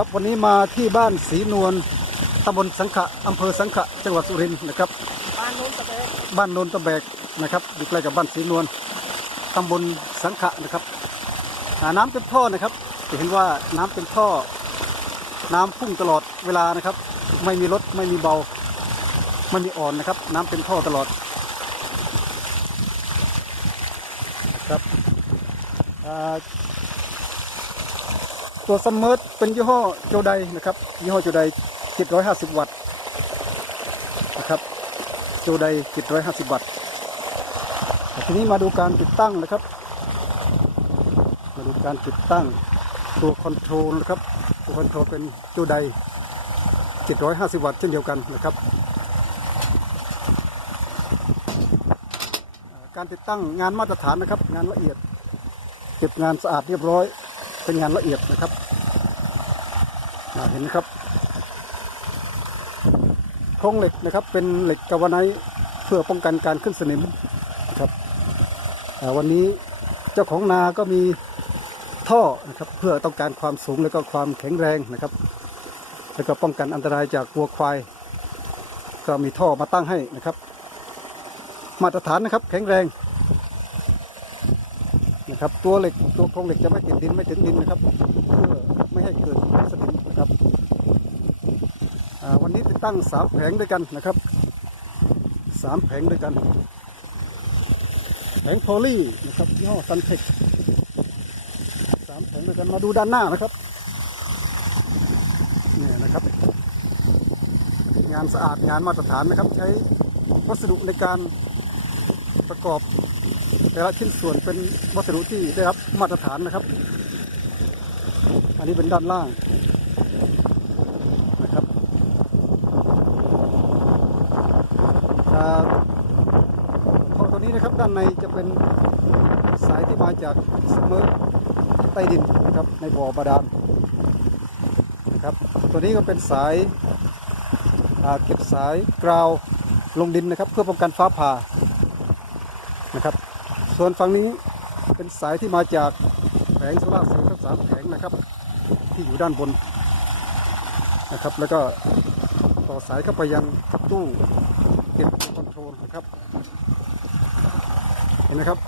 ครับวันนี้มาที่บ้านศรีนวลตำบลสังขะอำเภอสังขะจังหวัดสุรินทร์นะครับ บ้านนู้นตะเบกบ้านโนนตะแบกนะครับอยู่ใกล้กับบ้านศรีนวลตำบลสังขะนะครับหาน้ำเป็นท่อนะครับจะเห็นว่าน้ำเป็นท่อ น้ำพุ่งตลอดเวลานะครับ ไม่มีลดไม่มีเบาไม่มีอ่อนนะครับ น้ำเป็นท่อตลอดนะครับอ่า ตัวซัมเมอร์เป็นยี่ห้อโจไดนะครับยี่ห้อโจได750 วัตต์นะครับโจได750 วัตต์ทีนี้มาดูการติดตั้งนะครับ มาดูการติดตั้งตัวคอนโทรลนะครับตัวคอนโทรลเป็นโจได750 วัตต์เช่นเดียวกันนะครับ การติดตั้งงานมาตรฐานนะครับ งานละเอียดเก็บงานสะอาดเรียบร้อย เป็นงานละเอียดนะครับเห็นไหมครับโครงเหล็กนะครับเป็นเหล็กกาวไนท์เพื่อป้องกันการขึ้นสนิมนะครับวันนี้เจ้าของนาก็มีท่อนะครับเพื่อต้องการความสูงและก็ความแข็งแรงนะครับ แล้วก็ป้องกันอันตรายจากวัวควาย ก็มีท่อมาตั้งให้นะครับ มาตรฐานนะครับแข็งแรง นะครับ ตัวเหล็กตัวโครงเหล็กจะไม่ติดดินไม่ถึงดินนะครับ เพื่อไม่ให้เกิดสนิมนะครับวันนี้ติดตั้งสามแผงด้วยกันนะครับสามแผงด้วยกัน แผงโพลีนะครับยี่ห้อซันเทคสามแผงด้วยกันมาดูด้านหน้านะครับนี่นะครับ งานสะอาดงานมาตรฐานนะครับ ใช้วัสดุในการประกอบ แต่ละชิ้นส่วนเป็นวัสดุที่ได้รับมาตรฐานนะครับ อันนี้เป็นด้านล่างนะครับท่อตัวนี้นะครับด้านในจะเป็นสายที่มาจากสมอใต้ดินนะครับในบ่อบาดาลนะครับ ตัวนี้ก็เป็นสายาเก็บสายกราวลงดินนะครับ เพื่อป้องกันฟ้าผ่านะครับ ส่วนฝั่งนี้เป็นสายที่มาจากแผงโซลาร์เซลล์ทั้งสามแผงนะครับ ที่อยู่ด้านบนนะครับ แล้วก็ต่อสายเข้าไปยังตู้เก็บคอนโทรลนะครับ เห็นไหมครับ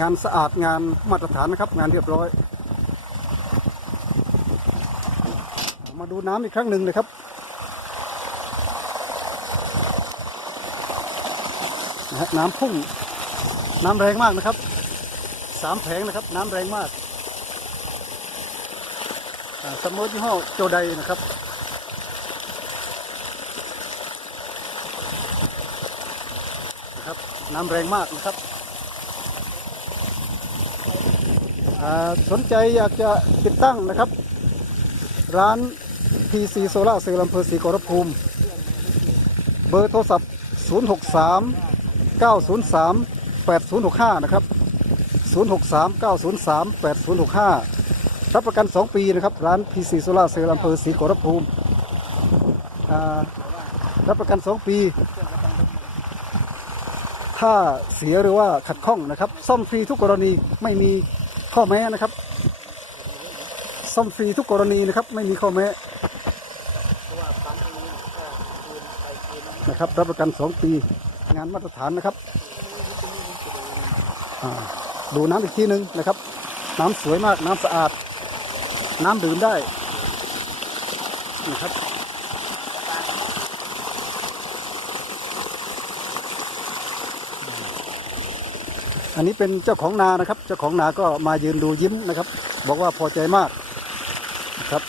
งานสะอาดงานมาตรฐานนะครับ งานเรียบร้อย มาดูน้ำอีกครั้งหนึ่งเลยครับน้ำพุ่ง น้ำแรงมากนะครับสามแผงนะครับ น้ำแรงมากสมมติยี่ห้อโจไดนะครับนะครับ น้ำแรงมากนะครับสนใจอยากจะติดตั้งนะครับ ร้าน PC Solar เซลล์อำเภอศรีขอรภูมิ เบอร์โทรศัพท์ 063 903 8065 นะครับ 063 903 8065 รับประกัน 2 ปีนะครับ ร้าน PC Solar เซลล์อำเภอศรีขอรภูมิรับประกัน 2 ปี ถ้าเสียหรือว่าขัดข้องนะครับ ซ่อมฟรีทุกกรณีไม่มีข้อแม้นะครับ ซ่อมฟรีทุกกรณีนะครับ ไม่มีข้อแม้นะครับรับประกัน 2 ปีงานมาตรฐานนะครับ ดูน้ำอีกทีหนึ่งนะครับ น้ำสวยมากน้ำสะอาด น้ำดื่มได้นะครับอันนี้เป็นเจ้าของนานะครับ เจ้าของนาก็มายืนดูยิ้มนะครับ บอกว่าพอใจมากนะครับ